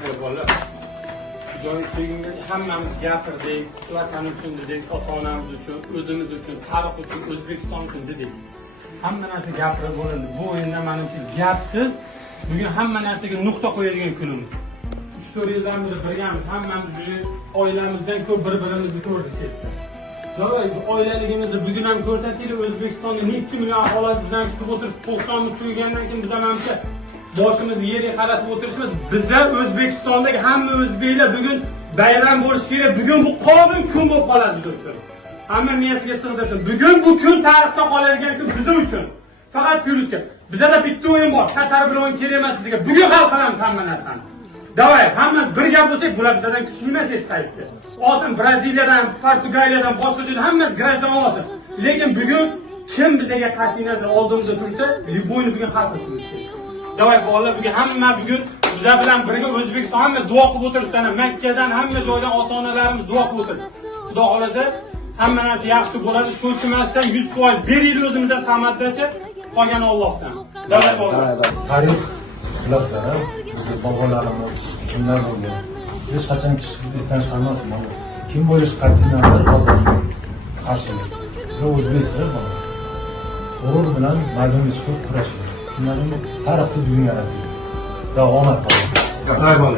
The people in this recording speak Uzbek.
Bola. Joyingacha hammamiz gapirdik, vatani uchun dedik, ota-onamiz uchun, o'zimiz uchun, tarix uchun, O'zbekiston uchun dedik. Hamma narsa gapirib bo'lindi. Bu o'yinda menimcha gapsiz bugun hamma narsaga nuqta qo'yadigan kunimiz. 3-4 yildan beri birgamiz, hammamiz oilamizdan ko'p bir-birimizni ko'rdik. Davay, oilaligimizni bugun ham ko'rsataylik. O'zbekistonda necha million aholi bizdan kutib o'tirib, 90 ni tugagandan keyin biz hamcha boshimizni yerga qaratib o'tirishimiz. Bizlar O'zbekistondagi hamma o'zbeklar bugun bayram bo'lishi kerak. Bugun bu qonun kun bo'lib qoladi biz uchun. Hamma miyasiga sig'dirsin. Bugun bu kun tarixda qoladigan kun biz uchun. Faqat plyusga. Bizda bitta o'yin bor. Qatar bilan o'yin kerak emas degan. Bugun hal qilamiz hamma narsani. Davay, hamma birga bo'lsak, bular bizdan kuchli emas hech qaysi. Olsin Braziliyadan, Portugaliyadan, boshqa joydan hammasi grajdan olsin. Lekin bugun kim bizga qat'iy nazar oldimizda tursa, bu o'yinni bugun hal qilishimiz kerak. Davay bolalar bugun hamma bugun bizlar bilan birga O'zbekiston hamma duo qilib o'tiribdi. Makkadan hamma joydan ota-onalarimiz duo qilib o'tirdi. Xudo xolasa hamma narsa yaxshi bo'ladi. Ko'chmasdan 100% beraylik o'zimizdan samaddachi, qolgani Allohdan. Davay bolalar. Tarix bilasizlar, bizni bobolarimiz kimlar bo'lgan. Hech qachon kichik esdan chiqarmasin. Kim bo'lish qat'iy nazar hozir qarshilik. Siz o'zbeksizlar bor. G'urur bilan maydonga chiqib kurashing. Shundan tarixni bugun yaratdik. Va omad tilayman.